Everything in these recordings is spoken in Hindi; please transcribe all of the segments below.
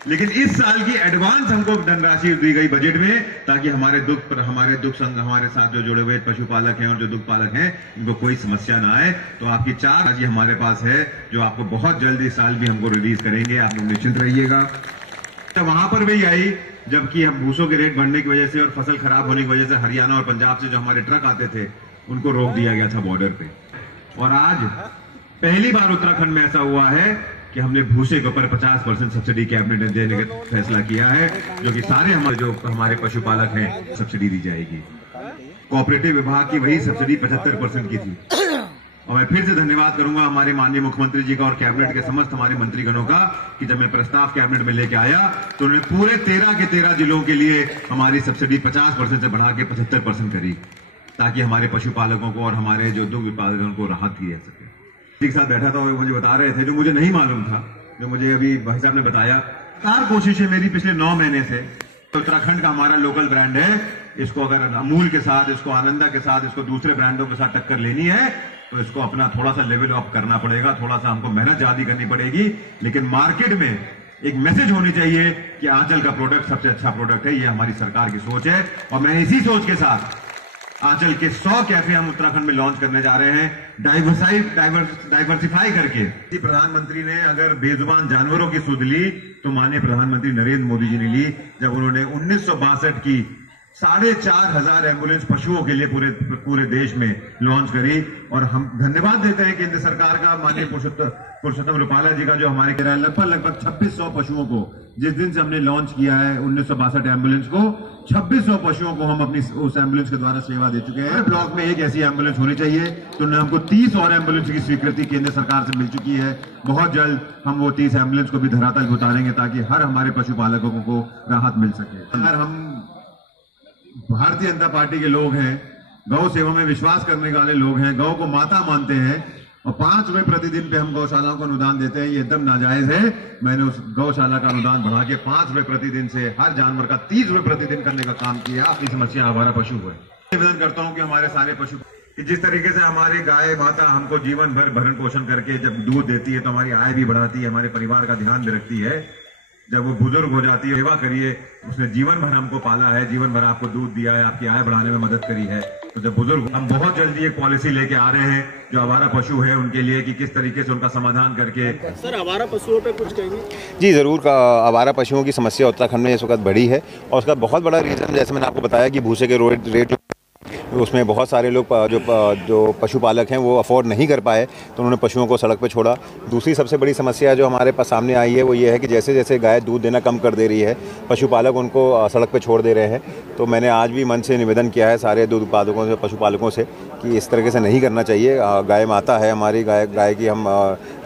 लेकिन इस साल की एडवांस हमको धनराशि दी गई बजट में, ताकि हमारे दुख संघ, हमारे साथ जो जुड़े हुए पशुपालक हैं और जो दुख पालक हैं, इनको कोई समस्या ना आए। तो आपकी 4 राशि हमारे पास है जो आपको बहुत जल्द इस साल भी हमको रिलीज करेंगे, आप लोग निश्चिंत रहिएगा। तो वहां पर भी आई, जबकि हम भूसों के रेट बढ़ने की वजह से और फसल खराब होने की वजह से हरियाणा और पंजाब से जो हमारे ट्रक आते थे उनको रोक दिया गया था बॉर्डर पे। और आज पहली बार उत्तराखंड में ऐसा हुआ है कि हमने भूसे के ऊपर 50% सब्सिडी कैबिनेट ने देने का फैसला किया है, जो कि सारे हमारे पशुपालक हैं सब्सिडी दी जाएगी। कोऑपरेटिव विभाग की वही सब्सिडी 75% की थी। और मैं फिर से धन्यवाद करूंगा हमारे माननीय मुख्यमंत्री जी का और कैबिनेट के समस्त हमारे मंत्रीगणों का कि जब मैं प्रस्ताव कैबिनेट में लेके आया तो उन्होंने पूरे 13 के 13 जिलों के लिए हमारी सब्सिडी 50% से बढ़ा के 75% करी, ताकि हमारे पशुपालकों को और हमारे जो दुग्ध उत्पादकों को राहत दी जा सके। एक साथ बैठा था, वो मुझे बता रहे थे जो मुझे नहीं मालूम था, जो मुझे अभी भाई साहब ने बताया। लगातार कोशिश है मेरी पिछले 9 महीने से। उत्तराखंड का हमारा लोकल ब्रांड है, इसको अगर अमूल के साथ, इसको आनंदा के साथ, इसको दूसरे ब्रांडों के साथ टक्कर लेनी है तो इसको अपना थोड़ा सा लेवल अप करना पड़ेगा, थोड़ा सा हमको मेहनत ज्यादा करनी पड़ेगी। लेकिन मार्केट में एक मैसेज होनी चाहिए कि आंचल का प्रोडक्ट सबसे अच्छा प्रोडक्ट है। ये हमारी सरकार की सोच है और मैं इसी सोच के साथ आंचल के 100 कैफे हम उत्तराखंड में लॉन्च करने जा रहे हैं, डाइवर्सिफाई करके। प्रधानमंत्री ने अगर बेजुबान जानवरों की सुध ली तो माननीय प्रधानमंत्री नरेंद्र मोदी जी ने ली, जब उन्होंने 1962 की 4,500 एम्बुलेंस पशुओं के लिए पूरे देश में लॉन्च करी। और हम धन्यवाद देते हैं केंद्र सरकार का, माननीय पुरुषोत्तम रुपाला जी का, जो हमारे लगभग 2600 पशुओं को जिस दिन से हमने लॉन्च किया है 1962 एम्बुलेंस को, 2600 पशुओं को हम अपनी उस एम्बुलेंस के द्वारा सेवा दे चुके हैं। ब्लॉक में एक ऐसी एम्बुलेंस होनी चाहिए, तो हमको 30 और एम्बुलेंस की स्वीकृति केंद्र सरकार से मिल चुकी है। बहुत जल्द हम वो 30 एम्बुलेंस को भी धरातल पे उतारेंगे, ताकि हर हमारे पशुपालकों को राहत मिल सके। अगर हम भारतीय जनता पार्टी के लोग हैं, गौ सेवा में विश्वास करने वाले लोग हैं, गौ को माता मानते हैं और 5 रुपए प्रतिदिन पे हम गौशालाओं को अनुदान देते हैं, ये एकदम नाजायज है। मैंने उस गौशाला का अनुदान बढ़ा के 5 रुपए प्रतिदिन से हर जानवर का 30 रुपए प्रतिदिन करने का काम किया। अपनी समस्या हमारा पशु है। निवेदन करता हूं कि हमारे सारे पशु, जिस तरीके से हमारी गाय माता हमको जीवन भर भरण पोषण करके जब दूध देती है तो हमारी आय भी बढ़ाती है, हमारे परिवार का ध्यान भी रखती है। जब वो बुजुर्ग हो जाती है, सेवा करिए, उसने जीवन भर हमको पाला है, जीवन भर आपको दूध दिया है, आपकी आय बढ़ाने में मदद करी है। तो जब बुजुर्ग, हम बहुत जल्दी एक पॉलिसी लेके आ रहे हैं जो आवारा पशु है उनके लिए, कि किस तरीके से उनका समाधान करके। सर, आवारा पशुओं पे कुछ कहेंगे? जी ज़रूर। आवारा पशुओं की समस्या उत्तराखंड में इस वक्त बढ़ी है और उसका बहुत बड़ा रीज़न, जैसे मैंने आपको बताया कि भूसे के रेट उसमें बहुत सारे लोग जो पशुपालक हैं वो अफोर्ड नहीं कर पाए, तो उन्होंने पशुओं को सड़क पर छोड़ा। दूसरी सबसे बड़ी समस्या जो हमारे पास सामने आई है वो ये है कि जैसे जैसे गाय दूध देना कम कर दे रही है, पशुपालक उनको सड़क पर छोड़ दे रहे हैं। तो मैंने आज भी मन से निवेदन किया है सारे दूध उत्पादकों से, पशुपालकों से, कि इस तरीके से नहीं करना चाहिए। गाय माता है हमारी, गाय की हम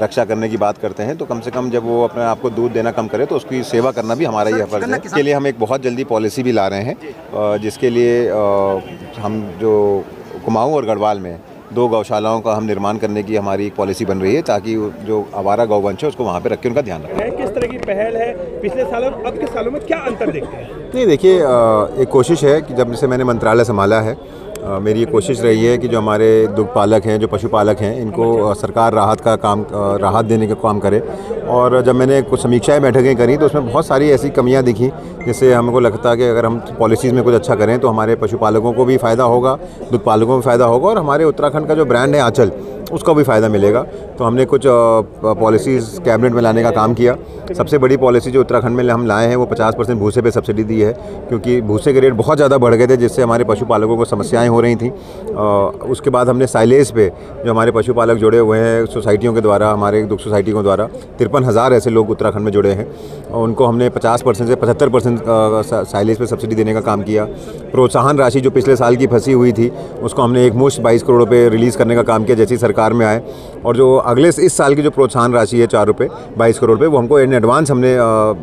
रक्षा करने की बात करते हैं, तो कम से कम जब वो अपने आप को दूध देना कम करे तो उसकी सेवा करना भी हमारा ही फर्ज है। इसके लिए हम एक बहुत जल्दी पॉलिसी भी ला रहे हैं, जिसके लिए हम जो कुमाऊं और गढ़वाल में 2 गौशालाओं का हम निर्माण करने की हमारी एक पॉलिसी बन रही है, ताकि जो आवारा गौवंश है उसको वहाँ पे रख के उनका ध्यान रखें। किस तरह की पहल है पिछले सालों और अब के सालों में, क्या अंतर देखते हैं? नहीं, देखिए, एक कोशिश है कि जब से मैंने मंत्रालय संभाला है, मेरी ये कोशिश रही है कि जो हमारे दुग्ध पालक हैं, जो पशुपालक हैं, इनको सरकार राहत देने का काम करे। और जब मैंने कुछ समीक्षाएं बैठकें करी तो उसमें बहुत सारी ऐसी कमियां दिखी, जिससे हमको लगता है कि अगर हम पॉलिसीज़ में कुछ अच्छा करें तो हमारे पशुपालकों को भी फ़ायदा होगा, दुग्ध पालकों को भी फ़ायदा होगा और हमारे उत्तराखंड का जो ब्रांड है आंचल, उसको भी फ़ायदा मिलेगा। तो हमने कुछ पॉलिसीज़ कैबिनेट में लाने का काम किया। सबसे बड़ी पॉलिसी जो उत्तराखंड में हम लाए हैं वो 50% भूसे पे सब्सिडी दी है, क्योंकि भूसे के रेट बहुत ज़्यादा बढ़ गए थे, जिससे हमारे पशुपालकों को समस्याएं हो रही थी। उसके बाद हमने साइलेज पे जो हमारे पशुपालक जुड़े हुए हैं सोसाइटियों के द्वारा, हमारे दुग्ध सोसाइटियों के द्वारा 53,000 ऐसे लोग उत्तराखंड में जुड़े हैं, उनको हमने 50% से 75% साइलेज पे सब्सिडी देने का काम किया। प्रोत्साहन राशि जो पिछले साल की फंसी हुई थी उसको हमने एक मुश्त 22 करोड़ रुपये रिलीज़ करने का काम किया जैसी सरकार में आए। और जो अगले इस साल की जो प्रोत्साहन राशि है 22 करोड़ रुपये, वो हमको इन एडवांस हमने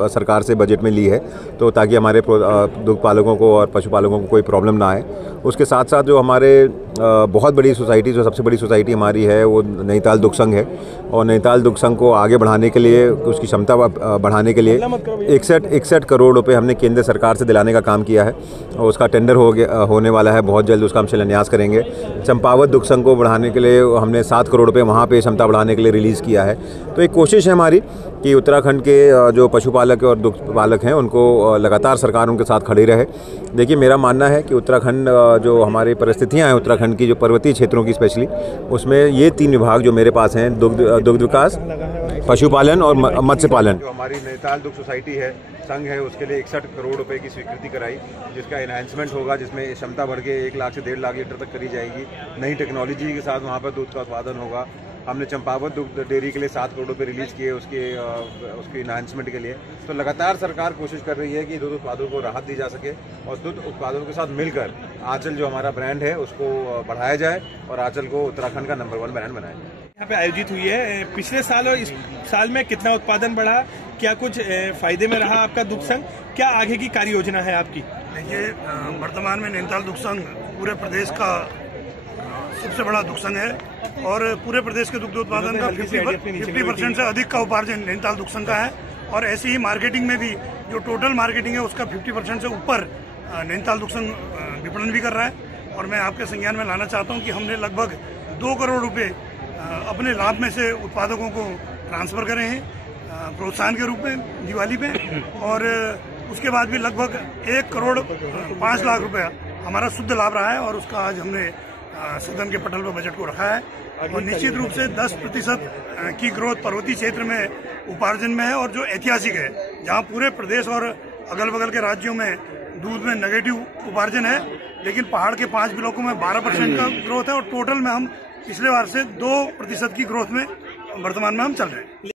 सरकार से बजट में ली है, तो ताकि हमारे दुग्ध पालकों को और पशुपालकों को कोई प्रॉब्लम ना आए। उसके साथ साथ जो हमारे बहुत बड़ी सोसाइटी, जो सबसे बड़ी सोसाइटी हमारी है वो नैनीताल दुग्ध संघ है, और नैनीताल दुग्ध संघ को आगे बढ़ाने के लिए, उसकी क्षमता बढ़ाने के लिए 61 करोड़ रुपए हमने केंद्र सरकार से दिलाने का काम किया है और उसका टेंडर होने वाला है बहुत जल्द, उसका हम शिलान्यास करेंगे। चंपावत दुग्ध संघ को बढ़ाने के लिए हमने 7 करोड़ रुपये वहाँ पे क्षमता बढ़ाने के लिए रिलीज़ किया है। तो एक कोशिश है हमारी कि उत्तराखंड के जो पशुपालक और दुग्ध पालक हैं उनको लगातार सरकार उनके साथ खड़ी रहे। देखिए, मेरा मानना है कि उत्तराखंड जो हमारी परिस्थितियां हैं उत्तराखंड की, जो पर्वतीय क्षेत्रों की स्पेशली, उसमें ये 3 विभाग जो मेरे पास हैं, दुग्ध विकास, पशुपालन और मत्स्य पालन। जो हमारी नैनीताल दुग्ध सोसाइटी है, संघ है, उसके लिए 61 करोड़ रुपए की स्वीकृति कराई, जिसका एनहांसमेंट होगा, जिसमें क्षमता बढ़ के 1 लाख से 1.5 लाख लीटर तक करी जाएगी। नई टेक्नोलॉजी के साथ वहाँ पर दूध का उत्पादन होगा। हमने चंपावत दुग्ध डेयरी के लिए 7 करोड़ रुपए रिलीज किए उसके इन्हांसमेंट के लिए। तो लगातार सरकार कोशिश कर रही है कि दूध उत्पादों को राहत दी जा सके और दूध उत्पादों के साथ मिलकर आंचल जो हमारा ब्रांड है उसको बढ़ाया जाए और आंचल को उत्तराखंड का नंबर 1 ब्रांड बनाया जाए। यहाँ पे आयोजित हुई है, पिछले साल और इस साल में कितना उत्पादन बढ़ा, क्या कुछ फायदे में रहा आपका दुग्ध संघ, क्या आगे की कार्य योजना है आपकी? देखिए, वर्तमान में नैनीताल दुग्ध संघ पूरे प्रदेश का सबसे बड़ा दुग्ध संघ है और पूरे प्रदेश के दुग्ध उत्पादन का 50% से अधिक का उपार्जन नैनीताल दुग्ध संघ का है। और ऐसे ही मार्केटिंग में भी जो टोटल मार्केटिंग है उसका 50% से ऊपर नैनीताल दुग्ध संघ विपणन भी कर रहा है। और मैं आपके संज्ञान में लाना चाहता हूं कि हमने लगभग 2 करोड़ रुपए अपने लाभ में से उत्पादकों को ट्रांसफर करे हैं प्रोत्साहन के रूप में दिवाली पे, और उसके बाद भी लगभग 1 करोड़ 5 लाख रुपया हमारा शुद्ध लाभ रहा है और उसका आज हमने सदन के पटल पर बजट को रखा है। और निश्चित रूप से 10% की ग्रोथ पर्वतीय क्षेत्र में उपार्जन में है और जो ऐतिहासिक है, जहां पूरे प्रदेश और अगल बगल के राज्यों में दूध में नेगेटिव उपार्जन है, लेकिन पहाड़ के 5 ब्लॉकों में 12% का ग्रोथ है और टोटल में हम पिछले बार से 2% की ग्रोथ में वर्तमान में हम चल रहे हैं।